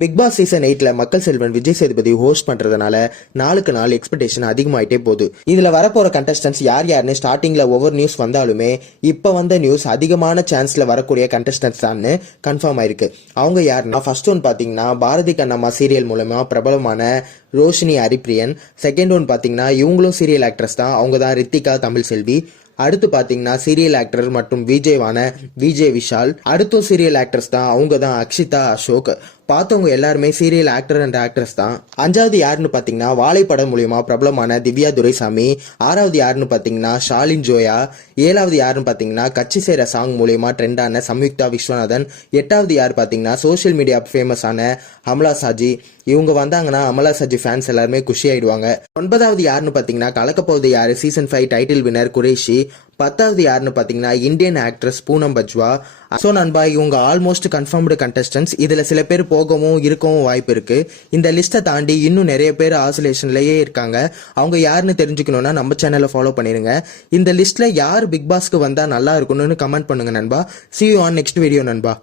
Big Boss season 8ல மக்கள் Selvan Vijay Sethupathi host பண்றதுனால நாளுக்கு நாள் எக்ஸ்பெக்டேஷன் அதிகமாயிட்டே போகுது. இதுல வரப்போற கண்டஸ்டன்ஸ் யார் யாருன்னு ஸ்டார்டிங்ல ஒவ்வொரு நியூஸ் வந்தாலுமே இப்ப வந்த நியூஸ் அதிகமான சான்ஸ்ல வரக்கூடிய கண்டஸ்டன்ஸ் தான் கன்ஃபார்ம் ஆயிருக்கு. அவங்க யாருன்னா ஃபர்ஸ்ட் ஒன் பாத்தீங்கன்னா பாரதி கண்ணம்மா சீரியல் மூலமா பிரபலமான ரோஷினி ஹரிப்ரியன். செகண்ட் ஒன் பாத்தீங்கன்னா இவங்களும் சீரியல் ஆக்ட்ரஸ் தான், அவங்க தான் ரித்திகா தமிழ் செல்வி. அடுத்து பாத்தீங்கன்னா சீரியல் ஆக்டர் மற்றும் விஜய்வான விஜய் விஷால். அடுத்தும் சீரியல் ஆக்டர்ஸ் தான், அவங்க தான் அக்ஷிதா அசோக். பார்த்தவங்க எல்லாருமே சீரியல் ஆக்டர் அண்ட் ஆக்ட்ரஸ் தான். அஞ்சாவது யாருன்னு பாத்தீங்கன்னா வாழைப்படம் மூலியமா பிரபலமான திவ்யா துரைசாமி. ஆறாவது யாருன்னு பாத்தீங்கன்னா ஷாலின் ஜோயா. ஏழாவது யாருன்னு பாத்தீங்கன்னா கட்சி சேர சாங் மூலியமா ட்ரெண்டான சம்யுக்தா விஸ்வநாதன். எட்டாவது யார் பாத்தீங்கன்னா சோசியல் மீடியா ஃபேமஸான அமலா சாஜி. இவங்க வந்தாங்கன்னா அமலா சாஜி ஃபேன்ஸ் எல்லாருமே குஷி ஆயிடுவாங்க. ஒன்பதாவது யாருன்னு பாத்தீங்கன்னா கலக்கப்போவது யாரு சீசன் 5 டைட்டில் வினர் குரேஷி. பத்தாவது யாருன்னு பாத்தீங்கன்னா Indian actress Poonam Bajwa. So நண்பா, இவங்க ஆல்மோஸ்ட் கன்ஃபார்ம்டு கண்டஸ்டன்ஸ். இதுல சில பேர் போகவும் இருக்கவும் வாய்ப்பு இருக்கு. இந்த லிஸ்ட்டை தாண்டி இன்னும் நிறைய பேர் ஆசோலேஷன்லயே இருக்காங்க. அவங்க யாருன்னு தெரிஞ்சுக்கணும்னா நம்ம சேனலை ஃபாலோ பண்ணிருங்க. இந்த லிஸ்ட்ல யார் பிக் பாஸ்க்கு வந்தா நல்லா இருக்கும்னு கமெண்ட் பண்ணுங்க நண்பா. See you on next video நண்பா.